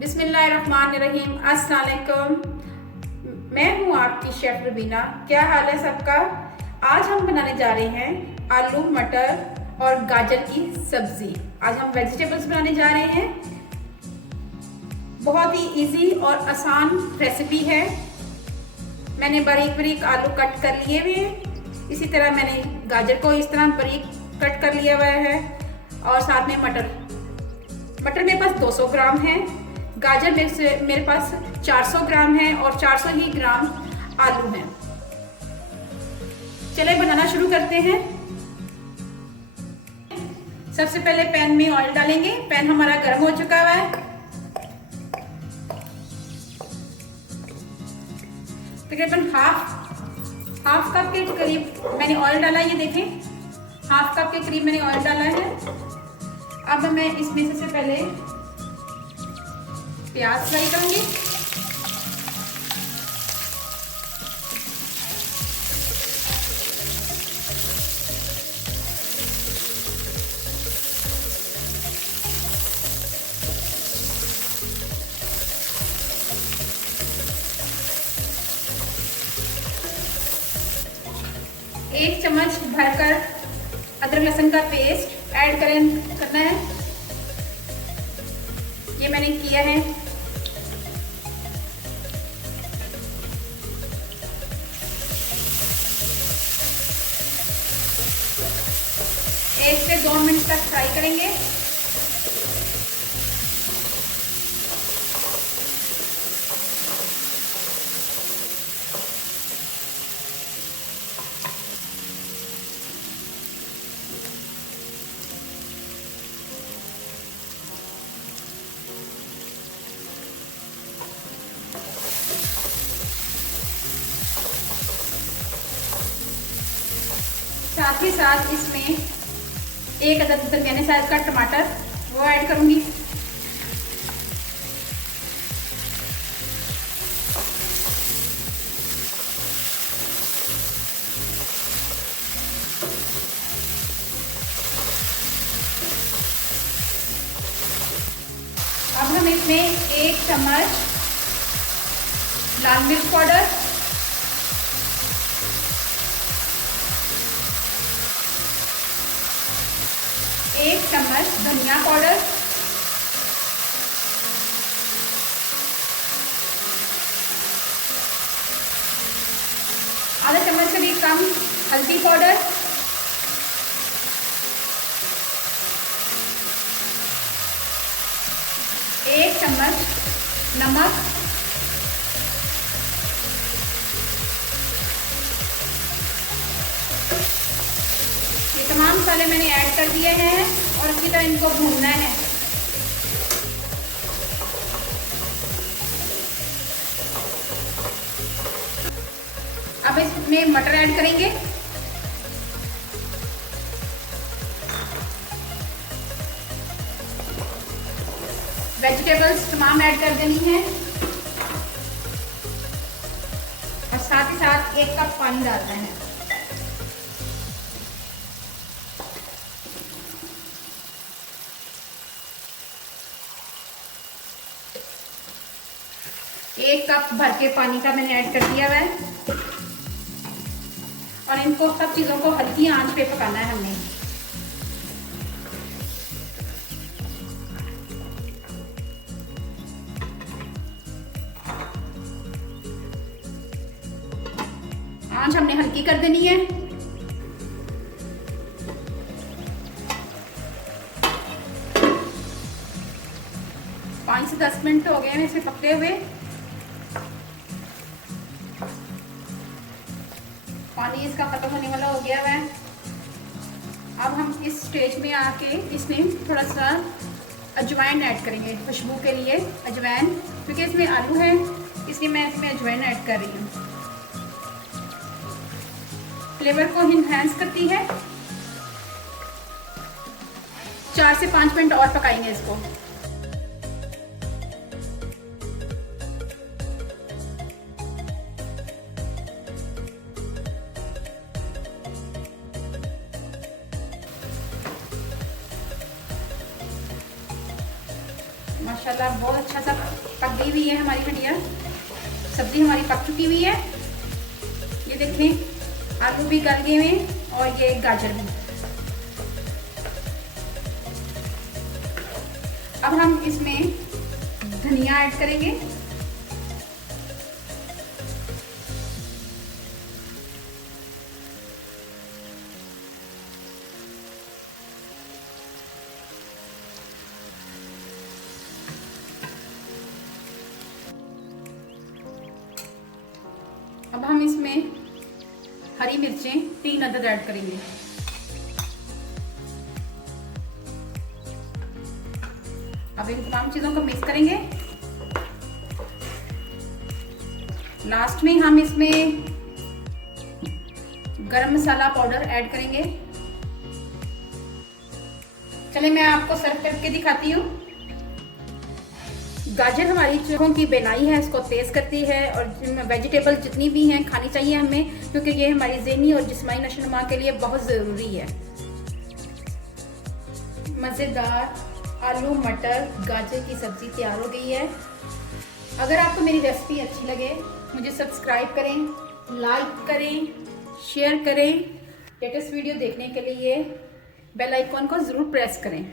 बिस्मिल्लाहिर्रहमानिर्रहीम। अस्सलाम वालेकुम। मैं हूँ आपकी शेफ रुबीना। क्या हाल है सबका? आज हम बनाने जा रहे हैं आलू मटर और गाजर की सब्जी। आज हम वेजिटेबल्स बनाने जा रहे हैं। बहुत ही इजी और आसान रेसिपी है। मैंने बारीक बारीक आलू कट कर लिए हुए हैं। इसी तरह मैंने गाजर को इस तरह बारीक कट कर लिया हुआ है और साथ में मटर मेरे पास 200 ग्राम है। गाजर मेरे पास 400 ग्राम है और 400 ही ग्राम आलू हैं। चलिए बनाना शुरू करते हैं। सबसे पहले पैन में ऑयल डालेंगे। पैन हमारा गर्म हो चुका हुआ है। तकरीबन हाफ कप के करीब मैंने ऑयल डाला है। ये देखें, हाफ कप के करीब मैंने ऑयल डाला है। अब मैं इसमें सबसे पहले प्याज फ्राई करूंगी। एक चम्मच भरकर अदरक लहसुन का पेस्ट ऐड करना है। ये मैंने किया है। एक से 2 मिनट तक फ्राई करेंगे। साथ ही साथ इसमें एक अदद दरमियाने साइज का टमाटर वो ऐड करूंगी। अब हम इसमें 1 चम्मच लाल मिर्च पाउडर, 1 चम्मच धनिया पाउडर, आधा चम्मच से भी कम हल्दी पाउडर, 1 चम्मच नमक, तमाम मसाले मैंने ऐड कर दिए हैं और अच्छी तरह इनको भूनना है। अब इसमें मटर ऐड करेंगे। वेजिटेबल्स तमाम ऐड कर देनी है और साथ ही साथ 1 कप पानी डालना है। एक कप भर के पानी का मैंने ऐड कर दिया हुआ है और इनको सब चीजों को हल्की आंच पे पकाना है हमने। आंच हमने हल्की कर देनी है। पाँच से 10 मिनट हो गए हैं इसे पकते हुए। पानी इसका खत्म होने वाला हो गया है। अब हम इस स्टेज में आके इसमें थोड़ा सा अजवाइन ऐड करेंगे खुशबू के लिए। अजवाइन, क्योंकि इसमें आलू है इसलिए मैं इसमें अजवाइन ऐड कर रही हूँ। फ्लेवर को इनहैंस करती है। 4 से 5 मिनट और पकाएंगे इसको। माशाल्लाह बहुत अच्छा सा पक गई हुई है हमारी भिंडियाँ। सब्जी हमारी पक चुकी हुई है। ये देखें आलू भी गल गए हुए और ये गाजर भी। अब हम इसमें धनिया ऐड करेंगे। अब हम इसमें हरी मिर्चें 3 अदद ऐड करेंगे। अब इन तमाम चीजों को मिक्स करेंगे। लास्ट में हम इसमें गरम मसाला पाउडर ऐड करेंगे। चलिए मैं आपको सर्व करके दिखाती हूँ। गाजर हमारी चूहों की बेनाई है, इसको तेज करती है और वेजिटेबल जितनी भी हैं खानी चाहिए हमें, क्योंकि ये हमारी ज़हनी और जिस्मानी नशोनुमा के लिए बहुत ज़रूरी है। मज़ेदार आलू मटर गाजर की सब्ज़ी तैयार हो गई है। अगर आपको मेरी रेसिपी अच्छी लगे मुझे सब्सक्राइब करें, लाइक करें, शेयर करें। लेटेस्ट वीडियो देखने के लिए बेल आइकॉन को ज़रूर प्रेस करें।